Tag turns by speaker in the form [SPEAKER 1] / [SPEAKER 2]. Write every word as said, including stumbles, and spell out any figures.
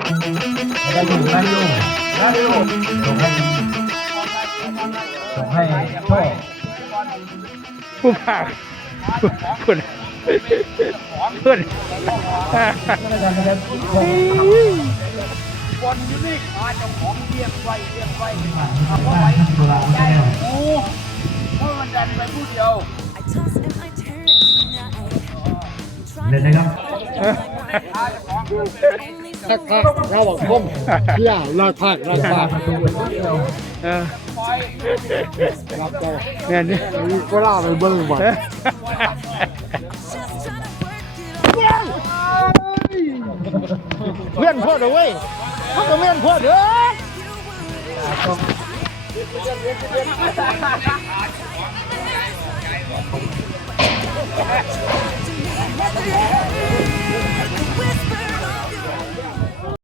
[SPEAKER 1] ได้อยู่ได้อยู่ได้อยู่ส่งให้ส่งให้โชค
[SPEAKER 2] ผู้ภาคเพื่อนเพื่อน
[SPEAKER 1] แล้วก็จะได้โชค
[SPEAKER 3] บอลยูนิคอาเจ้าของเรียกไว้เรียกไว้
[SPEAKER 1] ผ่านเข้าไปได้ทั้งตัวเราได้
[SPEAKER 3] โอ้เพราะมันดันไปผู้เดียว
[SPEAKER 1] เลยนะครับ
[SPEAKER 4] ทักทักเราบอกคมเที่ยเลิกพักเลิกพัก
[SPEAKER 1] ประตูเป็นเดียว
[SPEAKER 2] เออ
[SPEAKER 4] รับเจ้า
[SPEAKER 2] เนี่ยนี่
[SPEAKER 4] มีก็ล่าไปเบิ้งบ่เพื่อนพ่อเด้อเว้ยเขาก็เพื่อนพ่อเด้อ
[SPEAKER 5] Whisper